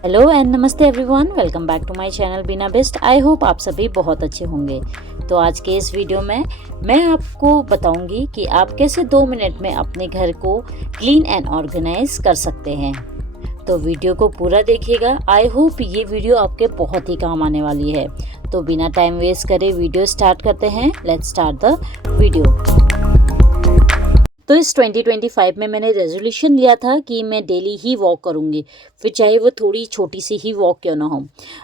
Hello and नमस्ते everyone, welcome back to my channel Bina Best. I hope आप सभी बहुत अच्छे होंगे। तो आज के इस वीडियो में मैं आपको बताऊंगी कि आप कैसे 2 मिनट में अपने घर को क्लीन एंड ऑर्गेनाइज कर सकते हैं। तो वीडियो को पूरा देखिएगा। आई होप ये वीडियो आपके बहुत ही काम आने वाली है। तो बिना टाइम वेस्ट करे वीडियो स्टार्ट करते हैं। Let's start the video. तो इस 2025 में मैंने रेजोल्यूशन लिया था कि मैं डेली ही वॉक करूँगी, फिर चाहे वो थोड़ी छोटी सी ही वॉक क्यों ना हो।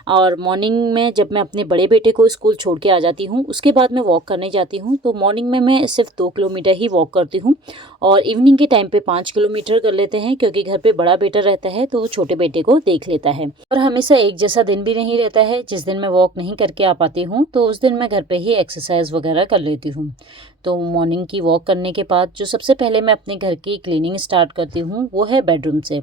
और मॉर्निंग में जब मैं अपने बड़े बेटे को स्कूल छोड़ के आ जाती हूँ, उसके बाद मैं वॉक करने जाती हूँ। तो मॉर्निंग में मैं सिर्फ 2 किलोमीटर ही वॉक करती हूँ और इवनिंग के टाइम पे 5 किलोमीटर कर लेते हैं, क्योंकि घर पे बड़ा बेटा रहता है तो वो छोटे बेटे को देख लेता है। और हमेशा एक जैसा दिन भी नहीं रहता है। जिस दिन मैं वॉक नहीं करके आ पाती हूँ तो उस दिन मैं घर पे ही एक्सरसाइज वगैरह कर लेती हूँ। तो मॉर्निंग की वॉक करने के बाद जो सबसे पहले मैं अपने घर की क्लीनिंग स्टार्ट करती हूँ वो है बेडरूम से।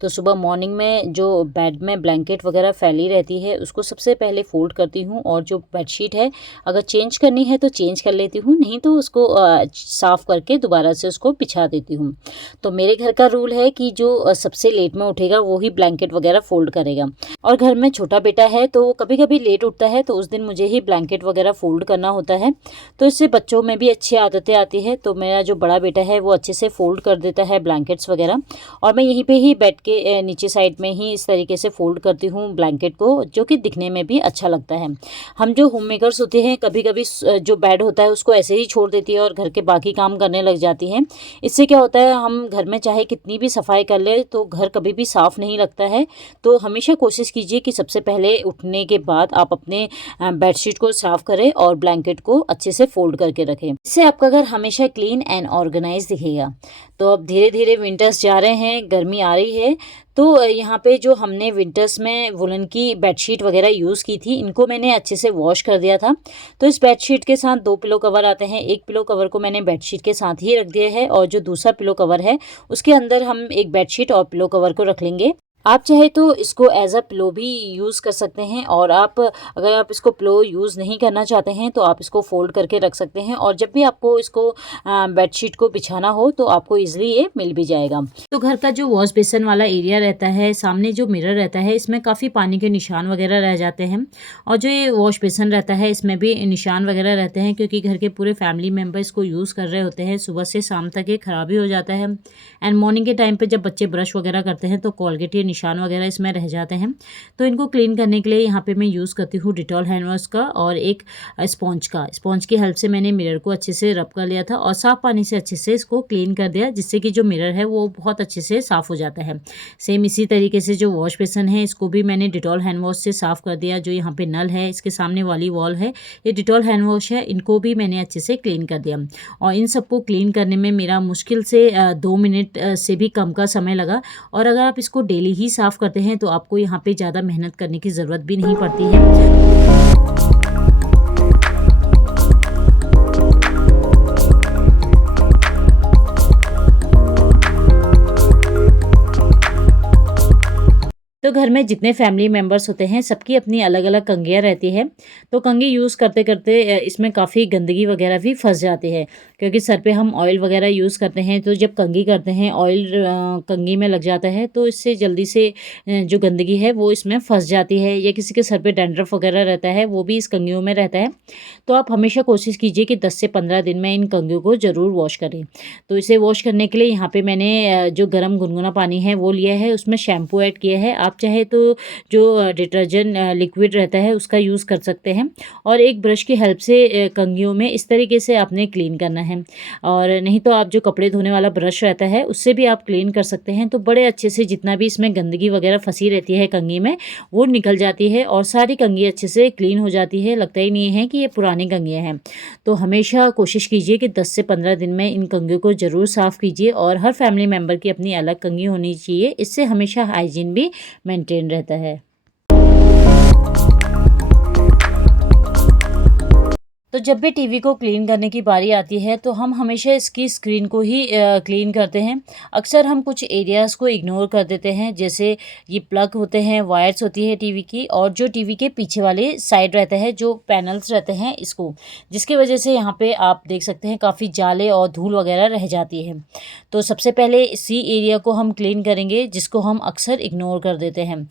तो सुबह मॉर्निंग में जो बेड में ब्लैंकेट वगैरह फैली रहती है उसको सबसे पहले फोल्ड करती हूँ, और जो बेडशीट है अगर चेंज करनी है तो चेंज कर लेती हूँ, नहीं तो उसको साफ़ करके दोबारा से उसको बिछा देती हूँ। तो मेरे घर का रूल है कि जो सबसे लेट में उठेगा वो ही ब्लैंकेट वगैरह फोल्ड करेगा। और घर में छोटा बेटा है तो कभी कभी लेट उठता है, तो उस दिन मुझे ही ब्लैंकेट वगैरह फोल्ड करना होता है। तो इससे बच्चों में भी अच्छी आदतें आती है। तो मेरा जो बड़ा बेटा है वो अच्छे से फोल्ड कर देता है ब्लैंकेट्स वगैरह, और मैं यहीं पे ही बेड के नीचे साइड में ही इस तरीके से फोल्ड करती हूँ ब्लैंकेट को, जो कि दिखने में भी अच्छा लगता है। हम जो होम मेकर्स होते हैं कभी कभी जो बेड होता है उसको ऐसे ही छोड़ देती है और घर के बाकी काम करने लग जाती हैं। इससे क्या होता है, हम घर में चाहे कितनी भी सफाई कर ले तो घर कभी भी साफ़ नहीं लगता है। तो हमेशा कोशिश कीजिए कि सबसे पहले उठने के बाद आप अपने बेडशीट को साफ़ करें और ब्लैंकेट को अच्छे से फोल्ड करके रखें। इससे आपका घर हमेशा क्लीन एंड ऑर्गेनाइज दिखेगा। तो अब धीरे धीरे विंटर्स जा रहे हैं, गर्मी आ रही है। तो यहाँ पे जो हमने विंटर्स में वुलन की बेडशीट वगैरह यूज़ की थी, इनको मैंने अच्छे से वॉश कर दिया था। तो इस बेडशीट के साथ 2 पिलो कवर आते हैं। एक पिलो कवर को मैंने बेडशीट के साथ ही रख दिया है, और जो दूसरा पिलो कवर है उसके अंदर हम एक बेडशीट और पिलो कवर को रख लेंगे। आप चाहे तो इसको एज अ पिलो भी यूज़ कर सकते हैं, और अगर आप इसको पिलो यूज़ नहीं करना चाहते हैं तो आप इसको फोल्ड करके रख सकते हैं, और जब भी आपको इसको बेडशीट को बिछाना हो तो आपको इजीली ये मिल भी जाएगा। तो घर का जो वॉश बेसिन वाला एरिया रहता है, सामने जो मिरर रहता है, इसमें काफ़ी पानी के निशान वगैरह रह जाते हैं। और जो ये वॉश बेसिन रहता है इसमें भी निशान वगैरह रहते हैं, क्योंकि घर के पूरे फैमिली मेम्बर इसको यूज़ कर रहे होते हैं। सुबह से शाम तक ये ख़राब ही हो जाता है। एंड मॉर्निंग के टाइम पर जब बच्चे ब्रश वगैरह करते हैं तो कोलगेट निशान वगैरह इसमें रह जाते हैं। तो इनको क्लीन करने के लिए यहाँ पे मैं यूज़ करती हूँ डिटॉल हैंड वॉश का और एक स्पॉन्ज की हेल्प से मैंने मिरर को अच्छे से रब कर लिया था और साफ़ पानी से अच्छे से इसको क्लीन कर दिया, जिससे कि जो मिरर है वो बहुत अच्छे से साफ़ हो जाता है। सेम इसी तरीके से जो वॉश बेसन है इसको भी मैंने डिटॉल हैंड वॉश से साफ़ कर दिया। जो यहाँ पे नल है इसके सामने वाली वॉल है, ये डिटॉल हैंड वॉश है, इनको भी मैंने अच्छे से क्लीन कर दिया। और इन सबको क्लीन करने में मेरा मुश्किल से 2 मिनट से भी कम का समय लगा। और अगर आप इसको डेली ही साफ़ करते हैं तो आपको यहाँ पे ज़्यादा मेहनत करने की ज़रूरत भी नहीं पड़ती है। तो घर में जितने फैमिली मेम्बर्स होते हैं सबकी अपनी अलग अलग कंघियाँ रहती है। तो कंघी यूज़ करते करते इसमें काफ़ी गंदगी वगैरह भी फंस जाती है, क्योंकि सर पे हम ऑयल वगैरह यूज़ करते हैं। तो जब कंघी करते हैं ऑयल कंघी में लग जाता है, तो इससे जल्दी से जो गंदगी है वो इसमें फंस जाती है। या किसी के सर पे डैंड्रफ वगैरह रहता है वो भी इस कंघियों में रहता है। तो आप हमेशा कोशिश कीजिए कि 10 से 15 दिन में इन कंघियों को ज़रूर वॉश करें। तो इसे वॉश करने के लिए यहाँ पे मैंने जो गर्म गुनगुना पानी है वो लिया है, उसमें शैम्पू ऐड किया है। आप चाहे तो जो डिटर्जेंट लिक्विड रहता है उसका यूज़ कर सकते हैं, और एक ब्रश की हेल्प से कंघियों में इस तरीके से आपने क्लीन करना है। और नहीं तो आप जो कपड़े धोने वाला ब्रश रहता है उससे भी आप क्लीन कर सकते हैं। तो बड़े अच्छे से जितना भी इसमें गंदगी वगैरह फंसी रहती है कंघी में वो निकल जाती है, और सारी कंघी अच्छे से क्लीन हो जाती है। लगता ही नहीं है कि ये पुरानी कंघियाँ हैं। तो हमेशा कोशिश कीजिए कि 10 से 15 दिन में इन कंघियों को ज़रूर साफ़ कीजिए, और हर फैमिली मेम्बर की अपनी अलग कंघी होनी चाहिए। इससे हमेशा हाइजीन भी मेंटेन रहता है। तो जब भी टीवी को क्लीन करने की बारी आती है तो हम हमेशा इसकी स्क्रीन को ही क्लीन करते हैं। अक्सर हम कुछ एरियाज़ को इग्नोर कर देते हैं, जैसे ये प्लग होते हैं, वायर्स होती है टीवी की, और जो टीवी के पीछे वाले साइड रहता है, जो पैनल्स रहते हैं इसको, जिसकी वजह से यहाँ पे आप देख सकते हैं काफ़ी जाले और धूल वगैरह रह जाती है। तो सबसे पहले इसी एरिया को हम क्लीन करेंगे, जिसको हम अक्सर इग्नोर कर देते हैं।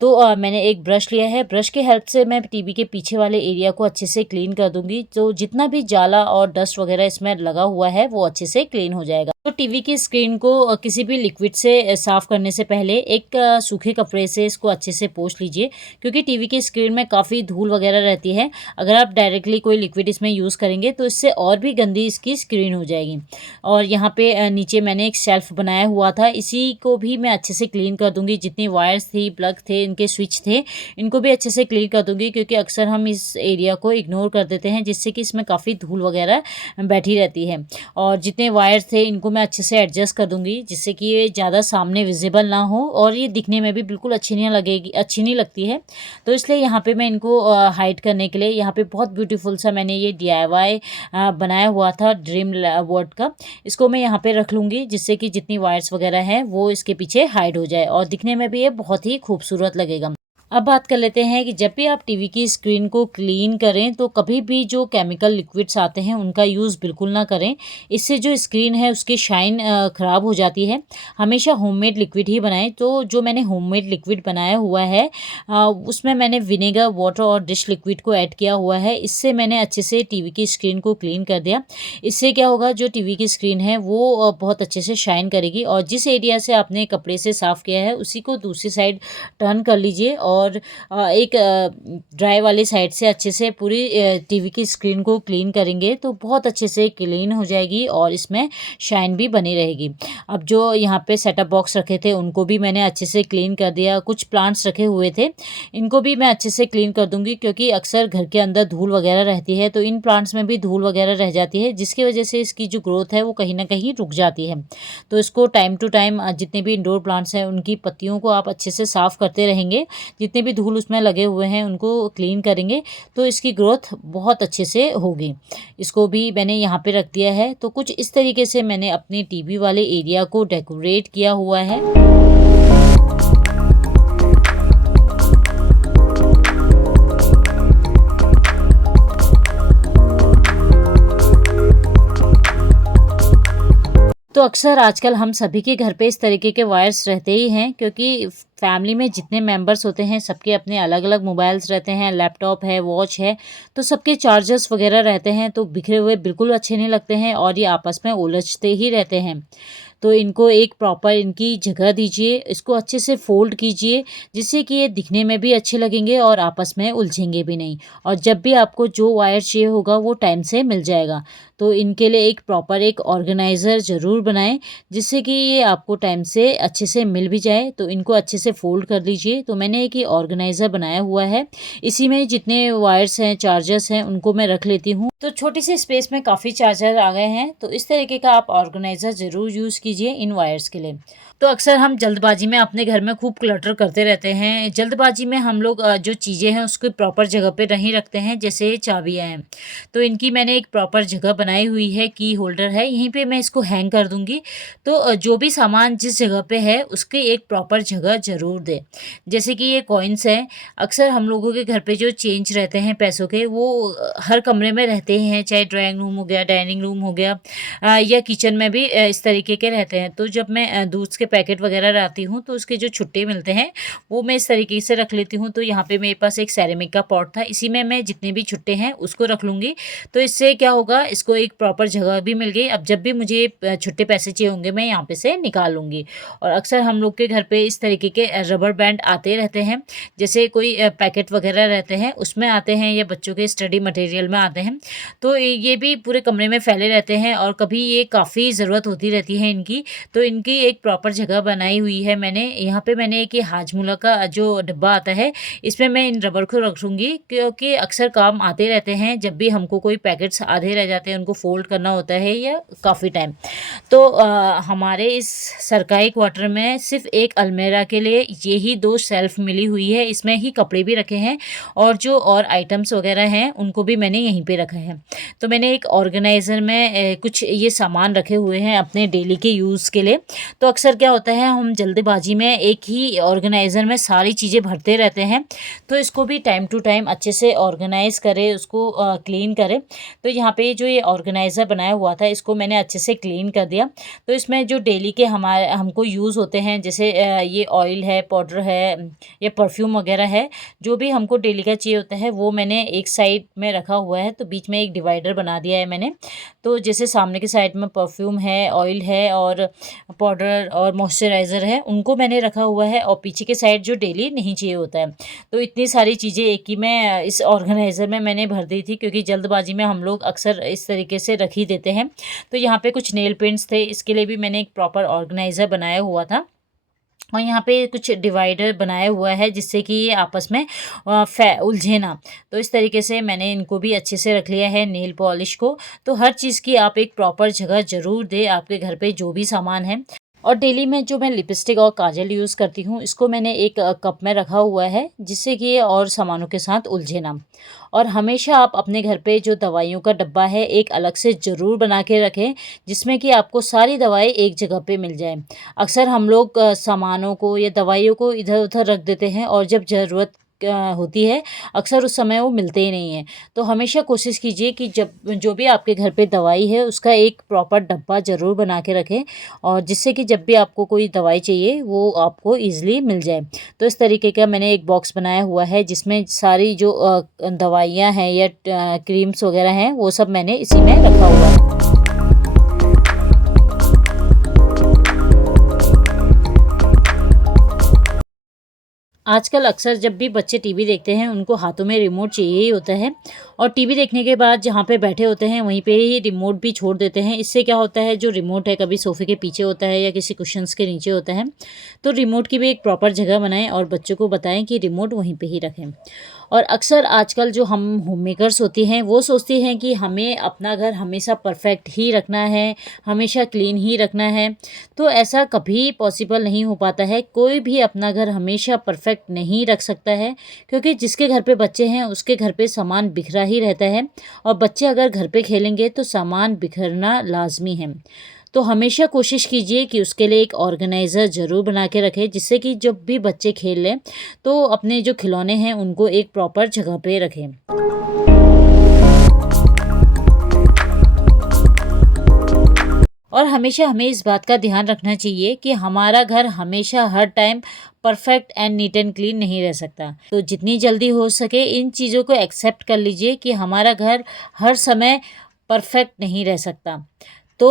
तो मैंने एक ब्रश लिया है, ब्रश की हेल्प से मैं टीवी के पीछे वाले एरिया को अच्छे से क्लीन कर दूंगी। तो जितना भी जाला और डस्ट वगैरह इसमें लगा हुआ है वो अच्छे से क्लीन हो जाएगा। तो टीवी की स्क्रीन को किसी भी लिक्विड से साफ़ करने से पहले एक सूखे कपड़े से इसको अच्छे से पोंछ लीजिए, क्योंकि टीवी की स्क्रीन में काफ़ी धूल वगैरह रहती है। अगर आप डायरेक्टली कोई लिक्विड इसमें यूज़ करेंगे तो इससे और भी गंदी इसकी स्क्रीन हो जाएगी। और यहाँ पे नीचे मैंने एक शेल्फ बनाया हुआ था, इसी को भी मैं अच्छे से क्लीन कर दूंगी। जितनी वायर्स थी, प्लग थे, इनके स्विच थे, इनको भी अच्छे से क्लीन कर दूंगी, क्योंकि अक्सर हम इस एरिया को इग्नोर कर देते हैं, जिससे कि इसमें काफ़ी धूल वगैरह बैठी रहती है। और जितने वायर्स थे इनको मैं अच्छे से एडजस्ट कर दूंगी, जिससे कि ये ज़्यादा सामने विजिबल ना हो और ये दिखने में भी बिल्कुल अच्छी नहीं लगती है। तो इसलिए यहाँ पे मैं इनको हाइड करने के लिए यहाँ पे बहुत ब्यूटीफुल सा मैंने ये DIY बनाया हुआ था ड्रीम बोर्ड का, इसको मैं यहाँ पे रख लूँगी, जिससे कि जितनी वायर्स वगैरह हैं वो इसके पीछे हाइड हो जाए और दिखने में भी ये बहुत ही खूबसूरत लगेगा। अब बात कर लेते हैं कि जब भी आप टीवी की स्क्रीन को क्लीन करें तो कभी भी जो केमिकल लिक्विड्स आते हैं उनका यूज़ बिल्कुल ना करें। इससे जो स्क्रीन है उसकी शाइन ख़राब हो जाती है। हमेशा होममेड लिक्विड ही बनाएं। तो जो मैंने होममेड लिक्विड बनाया हुआ है उसमें मैंने विनेगर, वाटर और डिश लिक्विड को ऐड किया हुआ है। इससे मैंने अच्छे से टीवी की स्क्रीन को क्लीन कर दिया। इससे क्या होगा, जो टीवी की स्क्रीन है वो बहुत अच्छे से शाइन करेगी। और जिस एरिया से आपने कपड़े से साफ़ किया है उसी को दूसरी साइड टर्न कर लीजिए और एक ड्राई वाली साइड से अच्छे से पूरी टीवी की स्क्रीन को क्लीन करेंगे तो बहुत अच्छे से क्लीन हो जाएगी और इसमें शाइन भी बनी रहेगी। अब जो यहाँ पे सेटअप बॉक्स रखे थे उनको भी मैंने अच्छे से क्लीन कर दिया। कुछ प्लांट्स रखे हुए थे, इनको भी मैं अच्छे से क्लीन कर दूंगी, क्योंकि अक्सर घर के अंदर धूल वगैरह रहती है, तो इन प्लांट्स में भी धूल वगैरह रह जाती है, जिसकी वजह से इसकी जो ग्रोथ है वो कहीं ना कहीं रुक जाती है। तो इसको टाइम टू टाइम जितने भी इंडोर प्लांट्स हैं उनकी पत्तियों को आप अच्छे से साफ़ करते रहेंगे। जितने भी धूल उसमें लगे हुए हैं उनको क्लीन करेंगे तो इसकी ग्रोथ बहुत अच्छे से होगी। इसको भी मैंने यहाँ पे रख दिया है। तो कुछ इस तरीके से मैंने अपने टीवी वाले एरिया को डेकोरेट किया हुआ है। तो अक्सर आजकल हम सभी के घर पे इस तरीके के वायर्स रहते ही हैं, क्योंकि फैमिली में जितने मेंबर्स होते हैं सबके अपने अलग अलग मोबाइल्स रहते हैं, लैपटॉप है, वॉच है, तो सबके चार्जर्स वगैरह रहते हैं। तो बिखरे हुए बिल्कुल अच्छे नहीं लगते हैं और ये आपस में उलझते ही रहते हैं। तो इनको एक प्रॉपर इनकी जगह दीजिए, इसको अच्छे से फोल्ड कीजिए, जिससे कि ये दिखने में भी अच्छे लगेंगे और आपस में उलझेंगे भी नहीं। और जब भी आपको जो वायर चाहिए होगा वो टाइम से मिल जाएगा। तो इनके लिए एक प्रॉपर एक ऑर्गेनाइज़र ज़रूर बनाएं, जिससे कि ये आपको टाइम से अच्छे से मिल भी जाए। तो इनको अच्छे से फोल्ड कर लीजिए। तो मैंने एक ये ऑर्गेनाइज़र बनाया हुआ है, इसी में जितने वायर्स हैं, चार्जर्स हैं, उनको मैं रख लेती हूँ। तो छोटी सी स्पेस में काफ़ी चार्जर आ गए हैं। तो इस तरीके का आप ऑर्गेनाइज़र ज़रूर यूज़ कीजिए इन वायर्स के लिए। तो अक्सर हम जल्दबाजी में अपने घर में खूब क्लटर करते रहते हैं। जल्दबाजी में हम लोग जो चीज़ें हैं उसको प्रॉपर जगह पे नहीं रखते हैं। जैसे चाबियाँ हैं, तो इनकी मैंने एक प्रॉपर जगह बनाई हुई है, की होल्डर है, यहीं पे मैं इसको हैंग कर दूंगी। तो जो भी सामान जिस जगह पे है उसकी एक प्रॉपर जगह ज़रूर दें। जैसे कि ये कॉइन्स हैं, अक्सर हम लोगों के घर पे जो चेंज रहते हैं पैसों के, वो हर कमरे में रहते हैं, चाहे ड्राइंग रूम हो गया, डाइनिंग रूम हो गया, या किचन में भी इस तरीके के रहते हैं। तो जब मैं दूध के पैकेट वगैरह लाती हूँ तो उसके जो छुट्टे मिलते हैं वो मैं इस तरीके से रख लेती हूँ। तो यहाँ पे मेरे पास एक सेरेमिक का पॉट था, इसी में मैं जितने भी छुट्टे हैं उसको रख लूँगी। तो इससे क्या होगा, इसको एक प्रॉपर जगह भी मिल गई। अब जब भी मुझे छुट्टे पैसे चाहिए होंगे मैं यहाँ पे से निकाल लूँगी। और अक्सर हम लोग के घर पे इस तरीके के रबर बैंड आते रहते हैं, जैसे कोई पैकेट वगैरह रहते हैं उसमें आते हैं, या बच्चों के स्टडी मटेरियल में आते हैं। तो ये भी पूरे कमरे में फैले रहते हैं और कभी ये काफ़ी ज़रूरत होती रहती है इनकी। तो इनकी एक प्रॉपर जगह बनाई हुई है मैंने। यहाँ पे मैंने एक ये हाजमोला का जो डब्बा आता है, इसमें मैं इन रबर को रखूँगी, क्योंकि अक्सर काम आते रहते हैं। जब भी हमको कोई पैकेट्स आधे रह जाते हैं उनको फोल्ड करना होता है या काफ़ी टाइम। तो हमारे इस सरकारी क्वार्टर में सिर्फ एक अलमेरा के लिए ये ही 2 शेल्फ मिली हुई है, इसमें ही कपड़े भी रखे हैं और जो और आइटम्स वगैरह हैं उनको भी मैंने यहीं पे रखा है। तो मैंने एक ऑर्गेनाइज़र में कुछ ये सामान रखे हुए हैं अपने डेली के यूज़ के लिए। तो अक्सर क्या होता है, हम जल्दबाजी में एक ही ऑर्गेनाइज़र में सारी चीज़ें भरते रहते हैं। तो इसको भी टाइम टू टाइम अच्छे से ऑर्गेनाइज़ करें, उसको क्लीन करें। तो यहाँ पे जो ये ऑर्गेनाइज़र बनाया हुआ था इसको मैंने अच्छे से क्लीन कर दिया। तो इसमें जो डेली के हमारे हमको यूज़ होते हैं, जैसे ये ऑयल है, पाउडर है या परफ्यूम वगैरह है, जो भी हमको डेली का चाहिए होता है वो मैंने एक साइड में रखा हुआ है। तो बीच में एक डिवाइडर बना दिया है मैंने। तो जैसे सामने की साइड में परफ्यूम है, ऑयल है और पाउडर और मॉइस्चराइज़र है, उनको मैंने रखा हुआ है, और पीछे के साइड जो डेली नहीं चाहिए होता है। तो इतनी सारी चीज़ें एक ही में इस ऑर्गेनाइज़र में मैंने भर दी थी, क्योंकि जल्दबाजी में हम लोग अक्सर इस तरीके से रख ही देते हैं। तो यहाँ पे कुछ नेल पेंट्स थे, इसके लिए भी मैंने एक प्रॉपर ऑर्गेनाइज़र बनाया हुआ था, और यहाँ पे कुछ डिवाइडर बनाया हुआ है जिससे कि ये आपस में उलझे ना। तो इस तरीके से मैंने इनको भी अच्छे से रख लिया है, नेल पॉलिश को। तो हर चीज़ की आप एक प्रॉपर जगह ज़रूर दें आपके घर पे जो भी सामान है। और डेली में जो मैं लिपस्टिक और काजल यूज़ करती हूँ, इसको मैंने एक कप में रखा हुआ है जिससे कि ये और सामानों के साथ उलझे ना। और हमेशा आप अपने घर पे जो दवाइयों का डब्बा है एक अलग से ज़रूर बना के रखें, जिसमें कि आपको सारी दवाई एक जगह पे मिल जाए। अक्सर हम लोग सामानों को या दवाइयों को इधर-उधर रख देते हैं, और जब ज़रूरत होती है अक्सर उस समय वो मिलते ही नहीं हैं। तो हमेशा कोशिश कीजिए कि जब जो भी आपके घर पे दवाई है उसका एक प्रॉपर डब्बा ज़रूर बना के रखें, और जिससे कि जब भी आपको कोई दवाई चाहिए वो आपको ईज़िली मिल जाए। तो इस तरीके का मैंने एक बॉक्स बनाया हुआ है जिसमें सारी जो दवाइयाँ हैं या क्रीम्स वगैरह हैं वो सब मैंने इसी में रखा हुआ है। आजकल अक्सर जब भी बच्चे टीवी देखते हैं उनको हाथों में रिमोट चाहिए ही होता है, और टीवी देखने के बाद जहाँ पे बैठे होते हैं वहीं पे ही रिमोट भी छोड़ देते हैं। इससे क्या होता है, जो रिमोट है कभी सोफ़े के पीछे होता है या किसी कुशन्स के नीचे होता है। तो रिमोट की भी एक प्रॉपर जगह बनाएं और बच्चों को बताएं कि रिमोट वहीं पे ही रखें। और अक्सर आजकल जो हम होममेकर्स होती हैं वो सोचती हैं कि हमें अपना घर हमेशा परफेक्ट ही रखना है, हमेशा क्लीन ही रखना है। तो ऐसा कभी पॉसिबल नहीं हो पाता है। कोई भी अपना घर हमेशा परफेक्ट नहीं रख सकता है, क्योंकि जिसके घर पे बच्चे हैं उसके घर पे सामान बिखरा ही रहता है, और बच्चे अगर घर पे खेलेंगे तो सामान बिखरना लाजमी है। तो हमेशा कोशिश कीजिए कि उसके लिए एक ऑर्गेनाइज़र ज़रूर बना के रखें, जिससे कि जब भी बच्चे खेल लें तो अपने जो खिलौने हैं उनको एक प्रॉपर जगह पे रखें। और हमेशा हमें इस बात का ध्यान रखना चाहिए कि हमारा घर हमेशा हर time perfect and neat and clean नहीं रह सकता। तो जितनी जल्दी हो सके इन चीज़ों को एक्सेप्ट कर लीजिए कि हमारा घर हर समय परफेक्ट नहीं रह सकता। तो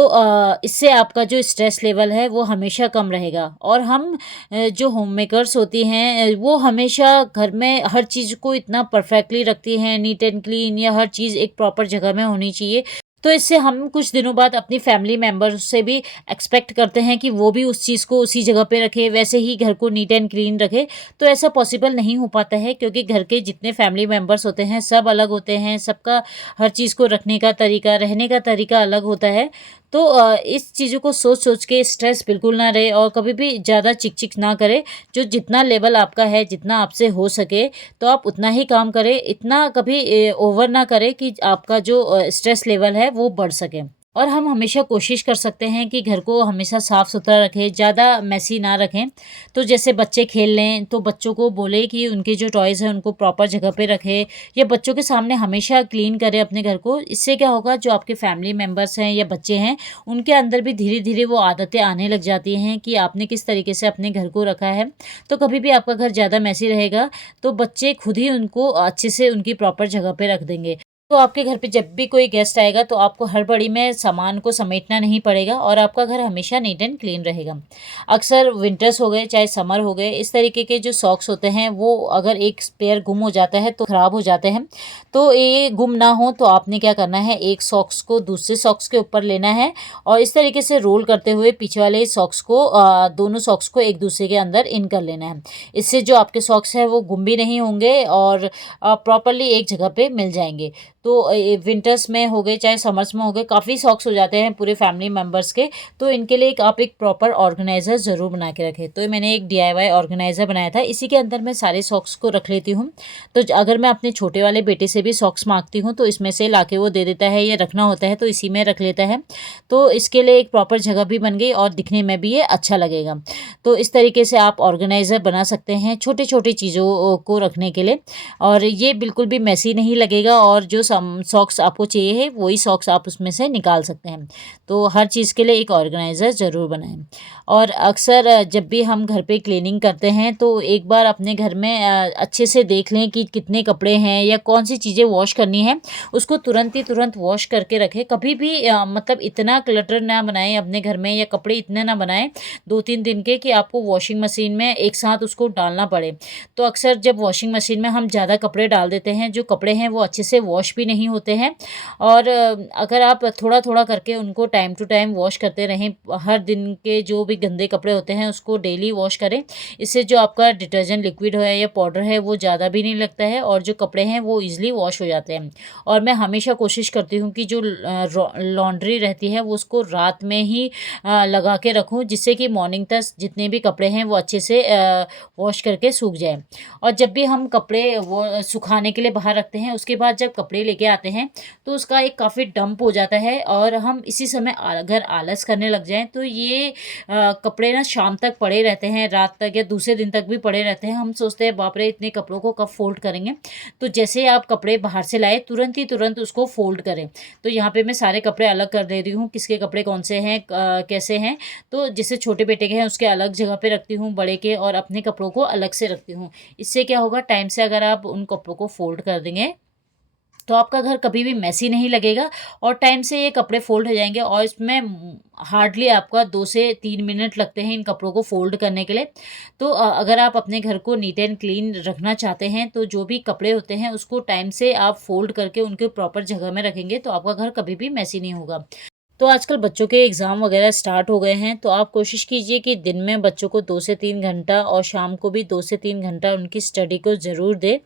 इससे आपका जो स्ट्रेस लेवल है वो हमेशा कम रहेगा। और हम जो होममेकर्स होती हैं वो हमेशा घर में हर चीज़ को इतना परफेक्टली रखती हैं, नीट एंड क्लीन, या हर चीज़ एक प्रॉपर जगह में होनी चाहिए। तो इससे हम कुछ दिनों बाद अपनी फैमिली मेंबर्स से भी एक्सपेक्ट करते हैं कि वो भी उस चीज़ को उसी जगह पे रखे, वैसे ही घर को नीट एंड क्लीन रखे। तो ऐसा पॉसिबल नहीं हो पाता है, क्योंकि घर के जितने फैमिली मेंबर्स होते हैं सब अलग होते हैं, सबका हर चीज़ को रखने का तरीका, रहने का तरीका अलग होता है। तो इस चीज़ों को सोच सोच के स्ट्रेस बिल्कुल ना रहे, और कभी भी ज़्यादा चिक चिक ना करे। जो जितना लेवल आपका है, जितना आपसे हो सके तो आप उतना ही काम करें, इतना कभी ओवर ना करें कि आपका जो स्ट्रेस लेवल है वो बढ़ सके। और हम हमेशा कोशिश कर सकते हैं कि घर को हमेशा साफ़ सुथरा रखें, ज़्यादा मैसी ना रखें। तो जैसे बच्चे खेल लें तो बच्चों को बोले कि उनके जो टॉयज़ हैं उनको प्रॉपर जगह पे रखें, या बच्चों के सामने हमेशा क्लीन करें अपने घर को। इससे क्या होगा, जो आपके फैमिली मेम्बर्स हैं या बच्चे हैं उनके अंदर भी धीरे धीरे वो आदतें आने लग जाती हैं कि आपने किस तरीके से अपने घर को रखा है। तो कभी भी आपका घर ज़्यादा मैसी रहेगा तो बच्चे खुद ही उनको अच्छे से उनकी प्रॉपर जगह पे रख देंगे। तो आपके घर पे जब भी कोई गेस्ट आएगा तो आपको हड़बड़ी में सामान को समेटना नहीं पड़ेगा, और आपका घर हमेशा नीट एंड क्लीन रहेगा। अक्सर विंटर्स हो गए चाहे समर हो गए, इस तरीके के जो सॉक्स होते हैं वो अगर एक पेयर गुम हो जाता है तो ख़राब हो जाते हैं। तो ये गुम ना हो तो आपने क्या करना है, एक सॉक्स को दूसरे सॉक्स के ऊपर लेना है, और इस तरीके से रोल करते हुए पीछे वाले सॉक्स को दोनों सॉक्स को एक दूसरे के अंदर इन कर लेना है। इससे जो आपके सॉक्स हैं वो गुम भी नहीं होंगे और प्रॉपरली एक जगह पे मिल जाएंगे। तो विंटर्स में हो गए चाहे समर्स में हो गए, काफ़ी सॉक्स हो जाते हैं पूरे फैमिली मेम्बर्स के। तो इनके लिए आप एक प्रॉपर ऑर्गेनाइज़र ज़रूर बना के रखें। तो मैंने एक DIY ऑर्गेनाइज़र बनाया था, इसी के अंदर मैं सारे सॉक्स को रख लेती हूँ। तो अगर मैं अपने छोटे वाले बेटे से भी सॉक्स मांगती हूँ तो इसमें से लाके वो दे देता है, या रखना होता है तो इसी में रख लेता है। तो इसके लिए एक प्रॉपर जगह भी बन गई और दिखने में भी ये अच्छा लगेगा। तो इस तरीके से आप ऑर्गेनाइज़र बना सकते हैं छोटी छोटी चीज़ों को रखने के लिए, और ये बिल्कुल भी मैसी नहीं लगेगा, और जो सॉक्स आपको चाहिए है वही सॉक्स आप उसमें से निकाल सकते हैं। तो हर चीज़ के लिए एक ऑर्गेनाइज़र ज़रूर बनाएं। और अक्सर जब भी हम घर पे क्लीनिंग करते हैं तो एक बार अपने घर में अच्छे से देख लें कि कितने कपड़े हैं या कौन सी चीज़ें वॉश करनी है, उसको तुरंत वॉश करके रखें। कभी भी मतलब इतना क्लटर ना बनाएं अपने घर में, या कपड़े इतने ना बनाएं 2-3 दिन के कि आपको वॉशिंग मशीन में एक साथ उसको डालना पड़े। तो अक्सर जब वॉशिंग मशीन में हम ज़्यादा कपड़े डाल देते हैं, जो कपड़े हैं वो अच्छे से वॉश भी नहीं होते हैं। और अगर आप थोड़ा थोड़ा करके उनको टाइम टू टाइम वॉश करते रहें, हर दिन के जो भी गंदे कपड़े होते हैं उसको डेली वॉश करें। इससे जो आपका डिटर्जेंट लिक्विड है या पाउडर है वो ज़्यादा भी नहीं लगता है, और जो कपड़े हैं वो ईज़िली वॉश हो जाते हैं। और मैं हमेशा कोशिश करती हूँ कि जो लॉन्ड्री रहती है वो उसको रात में ही लगा के रखूँ, जिससे कि मॉर्निंग तक जितने भी कपड़े हैं वो अच्छे से वॉश करके सूख जाए। और जब भी हम कपड़े वो सुखाने के लिए बाहर रखते हैं, उसके बाद जब कपड़े लेके आते हैं तो उसका एक काफ़ी डंप हो जाता है, और हम इसी समय अगर आलस करने लग जाएं तो ये कपड़े ना शाम तक पड़े रहते हैं, रात तक या दूसरे दिन तक भी पड़े रहते हैं। हम सोचते हैं बाप रे इतने कपड़ों को कब फोल्ड करेंगे। तो जैसे आप कपड़े बाहर से लाए तुरंत उसको फोल्ड करें। तो यहाँ पे मैं सारे कपड़े अलग कर दे रही हूँ, किसके कपड़े कौन से हैं कैसे हैं। तो जैसे छोटे बेटे के हैं उसके अलग जगह पे रखती हूँ, बड़े के और अपने कपड़ों को अलग से रखती हूँ। इससे क्या होगा, टाइम से अगर आप उन कपड़ों को फोल्ड कर देंगे तो आपका घर कभी भी मैसी नहीं लगेगा, और टाइम से ये कपड़े फोल्ड हो जाएंगे। और इसमें हार्डली आपका 2 से 3 मिनट लगते हैं इन कपड़ों को फोल्ड करने के लिए। तो अगर आप अपने घर को नीट एंड क्लीन रखना चाहते हैं तो जो भी कपड़े होते हैं उसको टाइम से आप फोल्ड करके उनके प्रॉपर जगह में रखेंगे तो आपका घर कभी भी मैसी नहीं होगा। तो आजकल बच्चों के एग्ज़ाम वगैरह स्टार्ट हो गए हैं, तो आप कोशिश कीजिए कि दिन में बच्चों को 2 से 3 घंटा और शाम को भी 2 से 3 घंटा उनकी स्टडी को ज़रूर दें।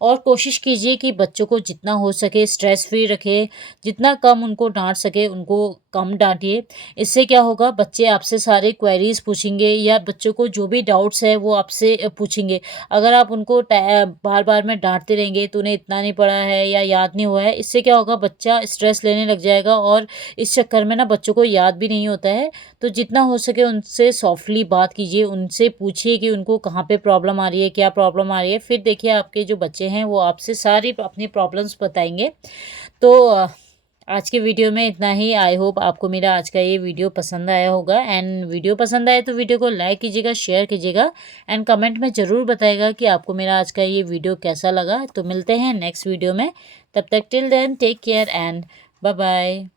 और कोशिश कीजिए कि बच्चों को जितना हो सके स्ट्रेस फ्री रखें, जितना कम उनको डांट सके उनको कम डांटिए। इससे क्या होगा, बच्चे आपसे सारे क्वेरीज पूछेंगे, या बच्चों को जो भी डाउट्स है वो आपसे पूछेंगे। अगर आप उनको बार बार में डांटते रहेंगे तो उन्हें इतना नहीं पढ़ा है या याद नहीं हुआ है, इससे क्या होगा, बच्चा स्ट्रेस लेने लग जाएगा और इस चक्कर में ना बच्चों को याद भी नहीं होता है। तो जितना हो सके उनसे सॉफ्टली बात कीजिए, उनसे पूछिए कि उनको कहाँ पे प्रॉब्लम आ रही है, क्या प्रॉब्लम आ रही है। फिर देखिए आपके जो बच्चे हैं वो आपसे सारी अपनी प्रॉब्लम्स बताएंगे। तो आज के वीडियो में इतना ही। आई होप आपको मेरा आज का ये वीडियो पसंद आया होगा। एंड वीडियो पसंद आए तो वीडियो को लाइक कीजिएगा, शेयर कीजिएगा, एंड कमेंट में ज़रूर बताइएगा कि आपको मेरा आज का ये वीडियो कैसा लगा। तो मिलते हैं नेक्स्ट वीडियो में, तब तक till then take care and bye bye.